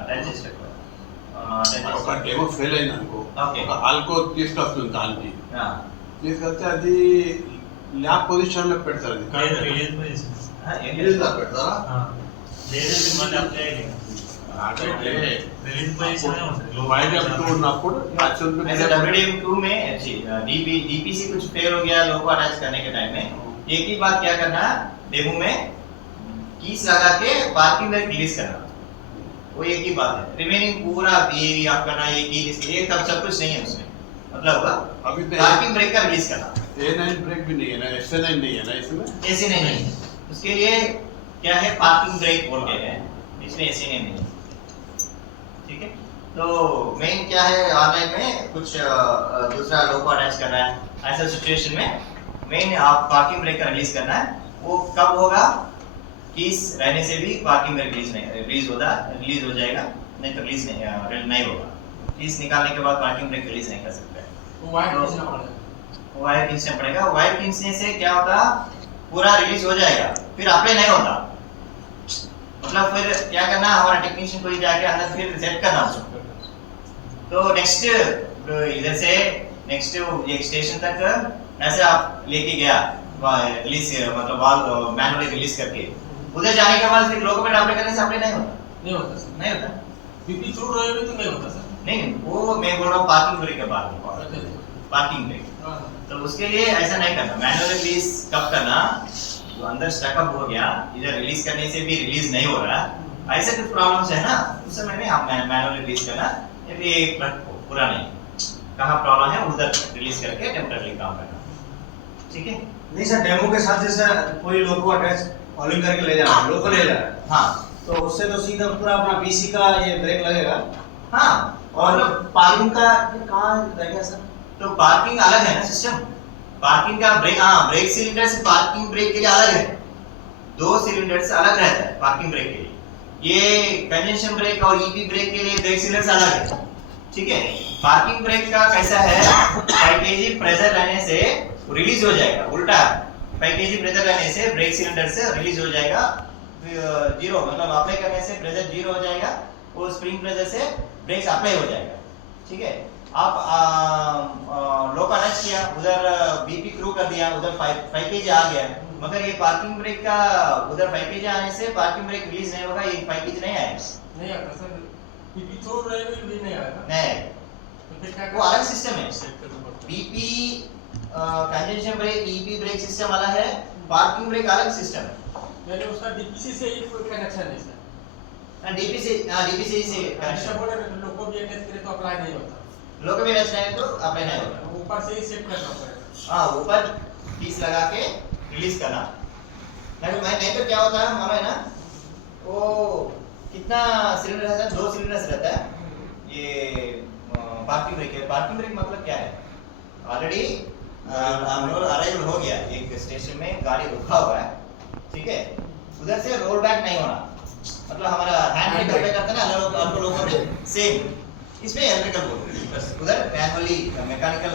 అటాచ్ చేస్తారు ఒక డెమో ఫెయిల్ అయింది అనుకో, ఒక ఆల్కో తీసుకొస్తుంది దానికి, తీసుకొస్తే అది ల్యాబ్ పొజిషన్ లో పెడతారు. రిలీజ్ లో పెడతారా? WDM2 में डीपीसी कुछ फेल हो गया, लोगों को अटैच करने के टाइम में एक ही बात क्या करना, डेमो में कीज लगा के पार्किंग ब्रेक रिलीज करना, वो एक ही बात है। रिमेनिंग पूरा बीएवी आप करना, ये की इसके लिए तब सब कुछ नहीं है उसमें, मतलब अभी पार्किंग ब्रेक का रिलीज करना। A9 ब्रेक भी नहीं है ना, S9 नहीं है ना इसमें, ऐसे नहीं है, उसके लिए क्या है पार्किंग ब्रेक बोल के है, इसमें ऐसे नहीं है, ठीक है। तो मेन क्या है, ऑनलाइन में कुछ दूसरा लोग को अटैच करना है, ऐसा सिचुएशन में मेन आप पार्किंग ब्रेक का रिलीज करना है। वो कब होगा, कीज रहने से भी पार्किंग ब्रेक रिलीज हो जाएगा, नहीं तो रिलीज नहीं होगा। कीज निकालने के बाद पार्किंग ब्रेक रिलीज नहीं कर सकते, वायर खींचना पड़ेगा। वायर खींचने से क्या होता, पूरा रिलीज हो जाएगा, फिर अप्लाई नहीं होता, मतलब फिर क्या करना, हमारा टेक्नीशियन को ही जाके अंदर फिर सेट करना उसको। तो नेक्स्ट इधर से नेक्स्ट एक स्टेशन तक ऐसे आप लेके गया रिलीज, मतलब वाल मैनुअली रिलीज करके, उधर जाने के बाद फिर लोगों में अप्लाई करने से अप्लाई नहीं होता बीपी थ्रू रहे भी तो नहीं होता सर। नहीं, वो मैं बोल रहा हूँ पार्किंग ब्रेक के बाद, पार्किंग ब्रेक। तो उसके लिए ऐसा नहीं करना, मैनुअल रिलीज कब करना, जो अंदर स्टकअप हो गया, इधर रिलीज करने से भी रिलीज नहीं हो रहा, ऐसे कुछ प्रॉब्लम्स है ना, उस समय में आप मैनुअल रिलीज करना, ये पूरा नहीं, कहाँ प्रॉब्लम है उधर रिलीज करके टेम्परेरी काम करना, ठीक है। नहीं सर, डेमो के साथ जैसे कोई लोगो अटैच ऑलिंग करके ले जा रहा है, लोगो ले जा रहा है, हाँ, तो उससे तो सीधा पूरा अपना बीसी का ये ब्रेक लगेगा। हाँ, और पार्किंग का कहाँ रहेगा सर? तो पार्किंग अलग है ना सिस्टम, पार्किंग का ब्रेक, हाँ, ब्रेक सिलेंडर से पार्किंग ब्रेक के लिए अलग है, 2 सिलेंडर से अलग रहता है पार्किंग ब्रेक के लिए। ये कंजक्शन ब्रेक और ईबी ब्रेक के लिए ब्रेक सिलेंडर से अलग है, ठीक है। पार्किंग ब्रेक का कैसा है, 5 kg प्रेशर रहने से रिलीज हो जाएगा, उल्टा 5 kg प्रेशर रहने से ब्रेक सिलेंडर से रिलीज हो जाएगा, जीरो मतलब अप्लाई करने से प्रेशर जीरो हो जाएगा, वो स्प्रिंग प्रेशर से ब्रेक अप्लाई हो जाएगा, ठीक है। आप लो का टच किया, उधर बीपी थ्रू कर दिया, उधर 5 kg आ गया, मगर ये पार्किंग ब्रेक का उधर 5 kg आने से पार्किंग ब्रेक रिलीज नहीं होगा, ये 5 kg नहीं आएगा, नहीं आता सर, बीपी थ्रू रहे भी नहीं आएगा, नहीं, तो फिर क्या वो अलग सिस्टम है। BP conjunction brake, EB brake system अलग है, पार्किंग ब्रेक अलग सिस्टम है। यानी उसका डीपीसी से ही कोई कनेक्शन नहीं सर, डीपीसी से कनेक्शन बोले लोगों भी अटैच करे तो अप्लाई नहीं होता, लोग भी रच रहे हैं तो अप्लाई नहीं होता, ऊपर से ही सेट करना पड़ेगा। हाँ, ऊपर पीस लगा के रिलीज करना, नहीं तो क्या होता है मानो है ना, वो कितना सिलेंडर रहता है, 2 सिलेंडर रहता है, ये पार्किंग ब्रेक है। पार्किंग ब्रेक मतलब क्या है? ऑलरेडी अराइवल हो गया, एक स्टेशन में गाड़ी रुका हुआ है, ठीक है, उधर से रोल बैक नहीं होना, मतलब हमारा हैंड ब्रेक अप्लाई करते हैं ना आप लोगों ने, सेम इसमें इलेक्ट्रिकल बोल बस, उधर मैनुअली मैकेनिकल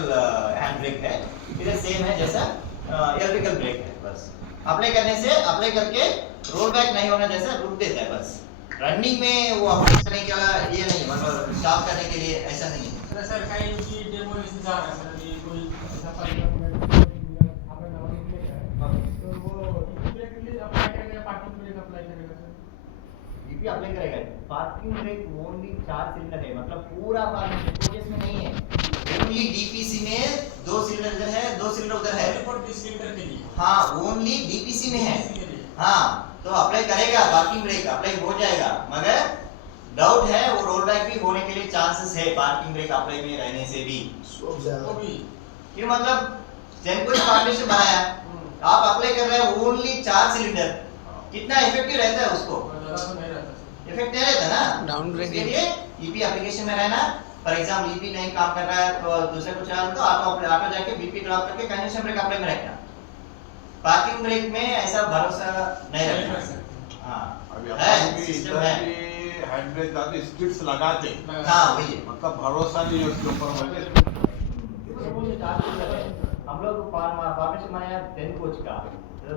हैंड ब्रेक है, इधर सेम है जैसा इलेक्ट्रिकल ब्रेक है। बस अप्लाई करने से, अप्लाई करके रोल बैक नहीं होना जैसा रुक देता है बस। रनिंग में वो अप्लाई करने के लिए ये नहीं, मतलब स्टॉप करने के लिए ऐसा नहीं है। सर काही की डेमो इसे जा रहा है सर, ये कोई ऐसा पार्किंग आपने नंबर लिख लिया है तो वो ब्रेक के लिए अप्लाई करेगा, पार्किंग ब्रेक अप्लाई करेगा सर? ईपी अप्लाई करेगा। पार्किंग ब्रेक ओनली 4 सिलेंडर है, मतलब पूरा पार्किंग प्रोजेक्ट में नहीं है, ओनली डीपीसी में 2 सिलेंडर इधर है, 2 सिलेंडर उधर है। रिपोर्ट किस सिलेंडर के लिए? हाँ, ओनली डीपीसी में है। के लिए। हाँ, तो अप्लाई करेगा, पार्किंग ब्रेक अप्लाई हो जाएगा, मगर डाउट है वो रोल बैक भी होने के लिए चांसेस है पार्किंग ब्रेक अप्लाई में रहने से भी। वो भी क्यों? मतलब जेनको फाउंडेशन बनाया, आप अप्लाई कर रहे हैं ओनली 4 सिलेंडर, कितना इफेक्टिव रहता है उसको? ज्यादा तो नहीं रहता सर। इफेक्ट नहीं रहता ना। डाउन ब्रेक इसके लिए ईपी एप्लीकेशन में रहना। फॉर एग्जांपल ईपी नहीं काम कर रहा है तो दूसरे कुछ आ तो ऑटो जाके बीपी ड्रॉप करके कंजेशन ब्रेक अप्लाई में रखना। पार्किंग ब्रेक में ऐसा भरोसा नहीं रखना। हाँ, अभी है, अपन भी सिस्टम इधर है। भी हैंड ब्रेक जाते स्ट्रिप्स लगाते, हाँ वही है। मतलब भरोसा नहीं है उसके ऊपर मुझे। हम लोग फॉर्मेशन बनाया 10 कोच का,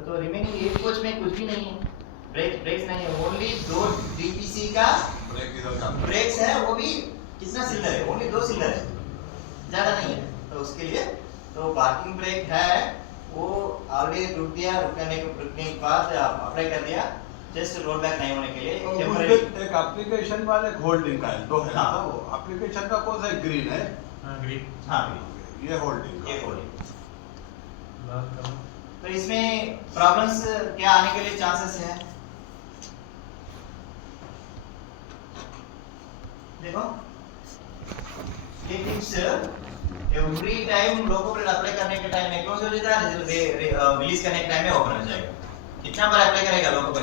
तो रिमेनिंग 8 कोच में कुछ भी नहीं है, ब्रेक्स नहीं है, ओनली 2 डीपीसी का ब्रेक इधर का ब्रेक्स है, वो भी कितना सिलेंडर है? ओनली 2 सिलेंडर है, ज्यादा नहीं है। तो उसके लिए तो पार्किंग ब्रेक है, वो ऑलरेडी रुक दिया, रुकने के बाद अप्लाई कर दिया, जस्ट रोल बैक नहीं होने के लिए टेम्पररी। एक एप्लीकेशन वाले होल्डिंग का है, 2 है ना, हाँ। वो एप्लीकेशन का कौन सा है? ग्रीन है, हाँ, ये होल्डिंग ये का। होल्डिंग। तो इसमें प्रॉब्लम्स क्या आने के लिए चांसेस है? देखो, ये टिप्स एवरी टाइम लोगों पर अप्लाई करने के टाइम में क्लोज हो जाता है, रिलीज करने के टाइम में ओपन हो जाएगा। कितना बार अप्लाई करेगा लोगों पर?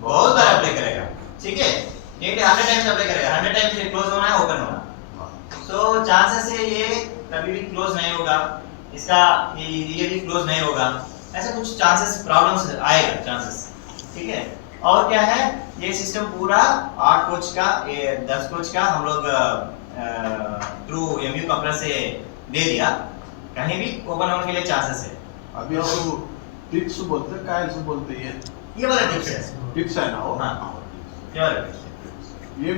बहुत बार अप्लाई करेगा, ठीक है, ये 100 टाइम्स अप्लाई करेगा, 100 टाइम्स ये क्लोज होना है, ओपन होना। तो चांसेस है ये कभी भी क्लोज नहीं होगा, इसका ये भी क्लोज नहीं होगा, ऐसा कुछ चांसेस प्रॉब्लम्स आएगा चांसेस, ठीक है। और क्या है, ये सिस्टम पूरा 8 कोच का, ये 10 कोच का हम लोग थ्रू एमयू कंपनी से दे दिया, कहीं भी ओपन होने के लिए चांसेस है। अभी तो टिप्स बोलते हैं, काय से बोलते हैं? ये वाला टिप्स है। टिप्स है ना वो? हाँ। ये वाला टिप्स है। ये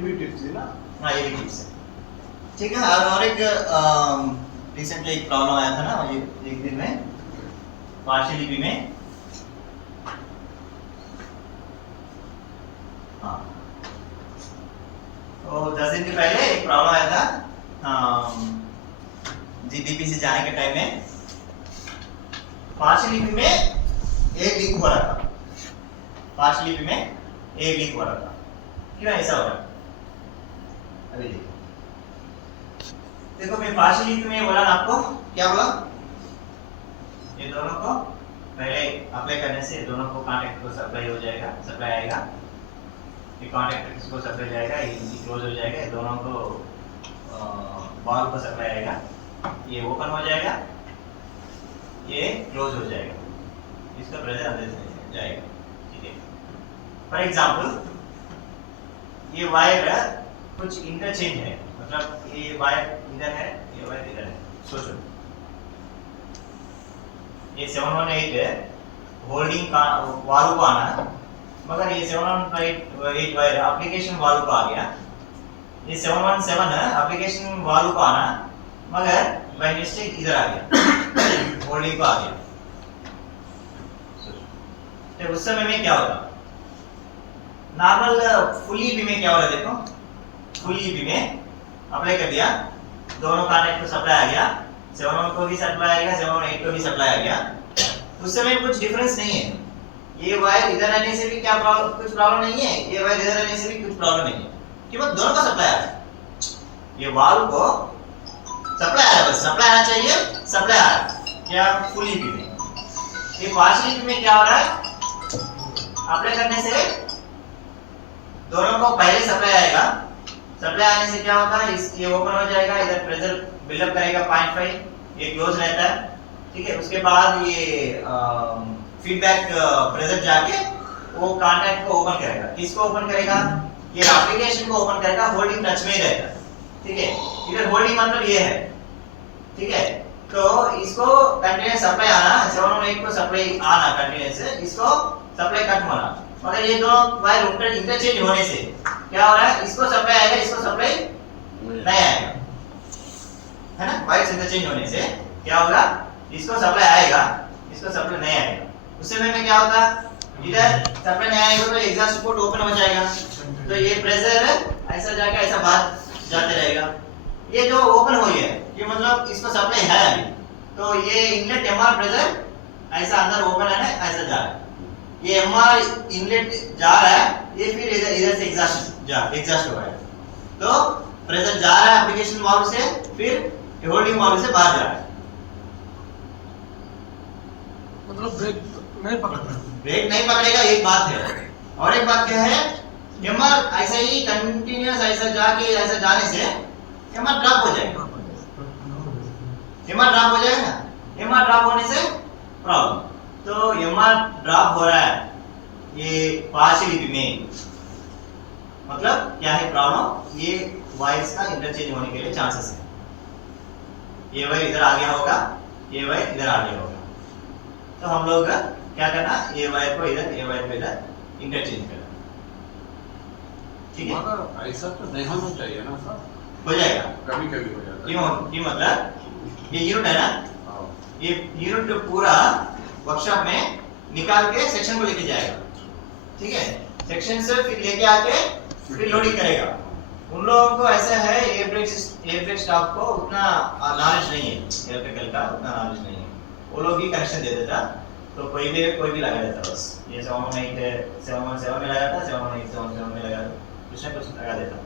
भी टिप्स है ना? हाँ, ये भी टिप्स है, ठीक है। और एक रिसेंटली एक प्रॉब्लम आया था ना, ये एक दिन में पार्शियल ईपी में, हाँ, तो 10 दिन के पहले एक प्रॉब्लम आया था जीडीपी से जाने के टाइम में, पार्शियल ईपी में एक लीक हो रहा था, पार्शियल ईपी में एक लीक हो रहा था। क्यों ऐसा हो रहा है? अभी देखो, मैं पार्शियल ईपी में बोला ना आपको, क्या बोला? ये दोनों को पहले अप्लाई करने से दोनों को कॉन्टैक्ट को सप्लाई हो जाएगा, सप्लाई आएगा, ये कॉन्टैक्ट किसको सप्लाई जाएगा, ये क्लोज हो जाएगा, ये दोनों को बॉल को सप्लाई आएगा, ये ओपन हो जाएगा, ये क्लोज हो जाएगा, इसका प्रेशर अंदर जाएगा, ठीक है। फॉर एग्जांपल ये वायर कुछ इंटरचेंज है, मतलब ये वायर इधर है, ये वायर इधर है, सोचो ये 718 होल्डिंग का वाल्व को आना, मगर ये 718 वायर एप्लीकेशन वाल्व को आ गया, ये 717 एप्लीकेशन वाल्व को आना, मगर बाय मिस्टेक इधर आ गया, होल्डिंग को आ गया। तो उस समय में क्या होगा? नॉर्मल फुल ईपी में क्या हो रहा है? देखो, फुल ईपी में अप्लाई कर दिया, दोनों कॉन्टैक्ट को सप्लाई आ गया, 7 को भी सप्लाई आ गया, 7 को भी सप्लाई आ गया, उस समय कुछ डिफरेंस नहीं है। ये वायर इधर आने से भी क्या प्रॉब्लम, कुछ प्रॉब्लम नहीं है, ये वायर इधर आने से भी कुछ प्रॉब्लम नहीं है, केवल दोनों का सप्लाई आ रहा है। ये वाल्व को सप्लाई आ रहा है, बस सप्लाई आना चाहिए, सप्लाई आ रहा है। क्या फुल ईपी में? ये पार्शियल ईपी में क्या हो रहा है? अप्लाई करने से दोनों को पहले सप्लाई आएगा, सप्लाई आने से क्या होता है, इस ये ओपन हो जाएगा, इधर प्रेशर बिल्डअप करेगा 0.5, ये क्लोज रहता है, ठीक है। उसके बाद ये फीडबैक प्रेशर जाके वो कॉन्टैक्ट को ओपन करेगा। किसको ओपन करेगा, ये एप्लीकेशन को ओपन करेगा, होल्डिंग टच में ही रहेगा, ठीक है। इधर होल्डिंग मतलब ये है, ठीक है। तो इसको कंटिन्यूस सप्लाई आना, 718 को सप्लाई आना कंटिन्यूस, इसको सप्लाई कट होना, मगर ये दोनों वायर इंटरचेंज होने से क्या हो रहा है, इसको सप्लाई आएगा, इसको सप्लाई नहीं आएगा, है ना। वायर इंटरचेंज होने से क्या होगा, इसको सप्लाई आएगा, इसको सप्लाई नहीं आएगा। उस समय में क्या होता, इधर सप्लाई नहीं आएगा तो एग्जॉस्ट पोर्ट ओपन हो जाएगा, तो ये प्रेशर ऐसा जाके ऐसा बाहर जाते रहेगा। ये जो ओपन हुई है ये मतलब इसको सप्लाई है अभी, तो ये इनलेट एमआर प्रेशर ऐसा अंदर ओपन है ना, ऐसा जा रहा है, ये एमआर इनलेट जा रहा है, ये फिर इधर से एग्जॉस्ट हो रहा है, तो प्रेशर जा रहा है एप्लीकेशन वाल्व से, फिर होल्डिंग वाल्व से बाहर जा रहा है। मतलब ब्रेक नहीं पकड़ना, ब्रेक नहीं पकड़ेगा, एक बात है। और एक बात क्या है, एमआर ऐसा ही कंटिन्यूअस ऐसा जाके ऐसा जाने से एमआर ड्रॉप हो जाएगा, एमआर ड्रॉप हो जाएगा ना, एमआर ड्रॉप होने से प्रॉब्लम। तो एमआर ड्रॉप हो रहा है ये पार्शियल में, मतलब क्या है प्रॉब्लम, ये वायर्स का इंटरचेंज होने के लिए चांसेस है। ये वायर इधर आ गया होगा, ये वायर इधर आ गया होगा, तो हम लोग क्या करना, ये वायर को इधर, ये वायर को इधर इंटरचेंज करना, ठीक है। मगर ऐसा तो नहीं होना चाहिए ना सर, हो जाएगा, कभी कभी हो जाता है। क्यों मतलब ये यूनिट है ना, ये यूनिट पूरा वर्कशॉप में निकाल के सेक्शन को लेके जाएगा, ठीक है। सेक्शन से फिर लेके आके फिर लोडिंग करेगा। उन लोगों को ऐसा है, एयर ब्रेक स्टाफ को उतना नॉलेज नहीं है, इलेक्ट्रिकल का उतना नॉलेज नहीं है, वो लोग ही कनेक्शन दे देता, तो कोई भी लगा देता, बस ये 717 में लगा था, 718 में लगा, कुछ ना कुछ लगा देता,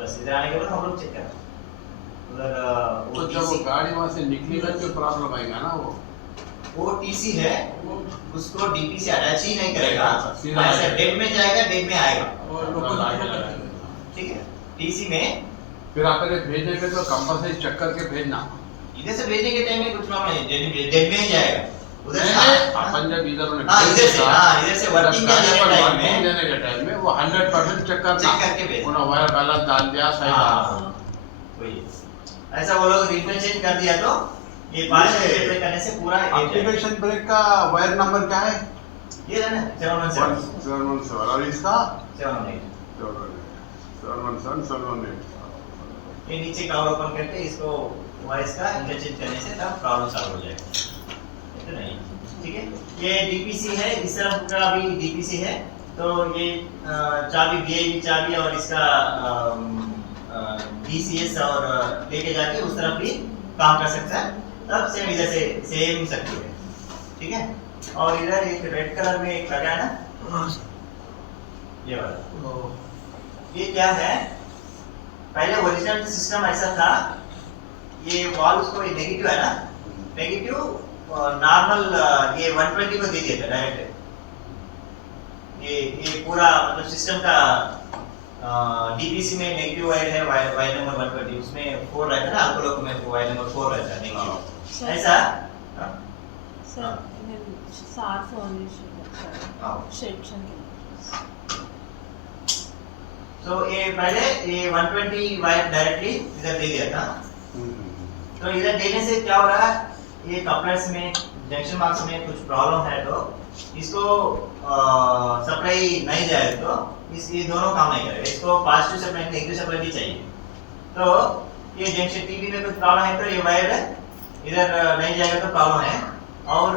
बस इधर आने के बाद हम लोग चेक करते उधर। तो जब वो गाड़ी वहाँ से निकलेगा तो प्रॉब्लम आएगा ना, वो टीसी है, उसको डीपी से अटैच ही नहीं करेगा, सीधा ऐसा डेड में जाएगा, डेड में आएगा, और लोग ठीक है। टीसी में फिर आप अगर भेजेंगे तो कंपल्सरी चेक करके भेजना। इधर से भेजने के टाइम में कुछ प्रॉब्लम नहीं, डेड में ही जाएगा उधर से। अपन जब इधर इधर से वर्किंग देने के टाइम में वो 100% चेक करके भेज, उन्होंने वायर गलत डाल दिया, सही डाल वही ऐसा वो लोग रिप्लेस कर दिया, तो ये पार्शियल रिप्लेस करने से पूरा एप्लीकेशन ब्रेक का वायर नंबर क्या है, ये है ना 717 और इसका 718, 717 ये नीचे कवर ओपन करके इसको वॉइस का इंटरचेंज करने से तब प्रॉब्लम सॉल्व हो जाएगा, तो नहीं, ठीक है। ये डीपीसी है, इस तरफ का भी डीपीसी है, तो ये चाबी वीआईपी चाबी और इसका डीसीएस और लेके जाके उस तरफ भी काम कर सकता है, तब सेम इधर से सेम सर्किट है, ठीक है। और इधर एक रेड कलर में एक लगा है ना, ये वाला, ये क्या है, पहले ओरिजिनल सिस्टम ऐसा था, ये वॉल उसको ये नेगेटिव है ना, नेगेटिव नॉर्मल ये 120 को दे दिया था डायरेक्ट, ये पूरा मतलब सिस्टम का डीपीसी में नेगेटिव वायर है, वायर नंबर 120, उसमें 4 रहता है ना, आपको लोग में वायर नंबर 4 रहता है नेगेटिव, ऐसा सर साफ होने सेक्शन तो ये पहले ये 120 वायर डायरेक्टली इधर दे दिया था, तो इधर देने से क्या हो रहा है, ये कपलर्स में जंक्शन बॉक्स में कुछ प्रॉब्लम है, तो इसको सप्लाई नहीं जाए तो ये दोनों काम नहीं करेगा, इसको पॉजिटिव सप्लाई नेगेटिव सप्लाई भी चाहिए। तो ये जंक्शन टीवी में कुछ प्रॉब्लम है तो ये वायर इधर नहीं जाएगा तो प्रॉब्लम है, और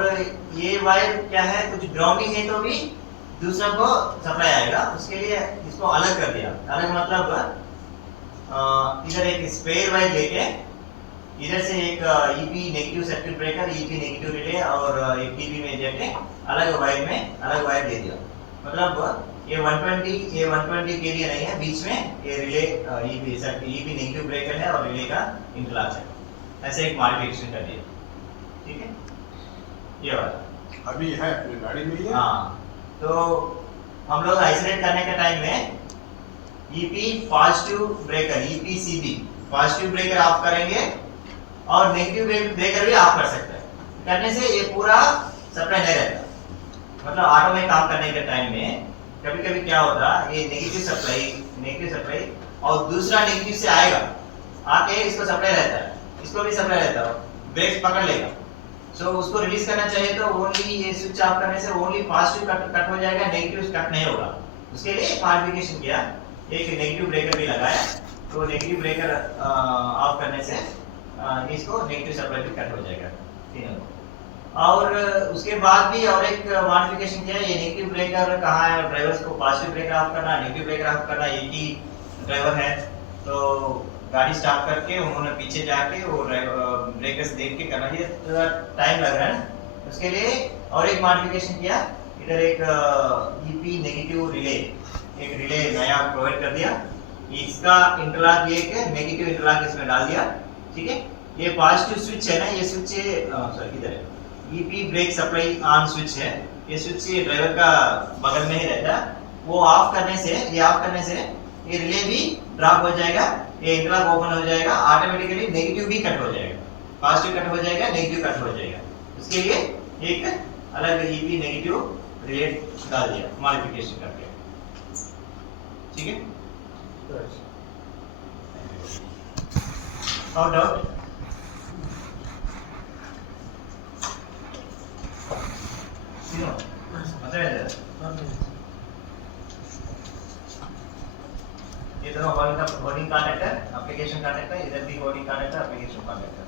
ये वायर क्या है, कुछ ग्राउंडिंग है तो भी दूसरा को सप्लाई आएगा, उसके लिए इसको अलग कर दिया। अलग मतलब इधर एक स्पेयर वायर लेके इधर से एक EP negative circuit breaker, EP negative relay और एक टीवी में जाके अलग वायर दे दिया, मतलब ये 120 के लिए नहीं है, बीच में ये रिले ईपी नेगेटिव ब्रेकर है और रिले का इंटरलॉक है, ऐसे एक मॉडिफिकेशन कर दिया, ठीक है। ये वाला अभी है अपनी गाड़ी में ही है। हाँ, तो हम लोग आइसोलेट करने के टाइम में EP positive breaker EPCB positive breaker off करेंगे और नेगेटिव ब्रेकर भी ऑफ कर सकते हैं। करने से ये पूरा सप्लाई नहीं रहता। मतलब ऑटो में काम करने के टाइम में कभी कभी क्या होता है, ये नेगेटिव सप्लाई और दूसरा नेगेटिव से आएगा, आके इसको सप्लाई रहता है, इसको भी सप्लाई रहता है, ब्रेक पकड़ लेगा। सो उसको रिलीज करना चाहिए तो ओनली ये स्विच ऑफ करने से ओनली पॉजिटिव कट हो जाएगा, नेगेटिव कट नहीं होगा। उसके लिए मॉडिफिकेशन किया, एक नेगेटिव ब्रेकर भी लगाया, तो नेगेटिव ब्रेकर ऑफ करने से इसको नेगेटिव सप्लाई भी कट हो जाएगा तीनों को। और उसके बाद भी और एक मॉडिफिकेशन किया, ये नेगेटिव ब्रेकर कहाँ है, ड्राइवर्स को पॉजिटिव ब्रेकर ऑफ करना, नेगेटिव ब्रेकर ऑफ करना, एक ही ड्राइवर है तो गाड़ी स्टॉप करके उन्होंने पीछे जाके वो ब्रेकर्स देख के करना, ये टाइम लग रहा है ना। उसके लिए और एक मॉडिफिकेशन किया, इधर एक ईपी नेगेटिव रिले, एक रिले नया प्रोवाइड कर दिया, इसका इंटरलॉक ये के नेगेटिव इंटरलॉक इसमें डाल दिया, ठीक है। ये पॉजिटिव स्विच है ना, ये स्विच सॉरी इधर है, EP brake supply on switch है, ये स्विच ड्राइवर का बगल में ही रहता है। वो ऑफ करने से ये रिले भी ड्रॉप हो जाएगा, ये इंटरलॉक ओपन हो जाएगा, ऑटोमेटिकली नेगेटिव भी कट हो जाएगा, पॉजिटिव कट हो जाएगा, नेगेटिव कट हो जाएगा। इसके लिए एक अलग ईपी नेगेटिव रिले डाल दिया मॉडिफिकेशन करके, ठीक है। और डाउट ये दोनों होल्डिंग कॉन्टैक्टर, एप्लीकेशन कॉन्टैक्टर, इधर भी होल्डिंग कॉन्टैक्टर, एप्लीकेशन कॉन्टैक्टर।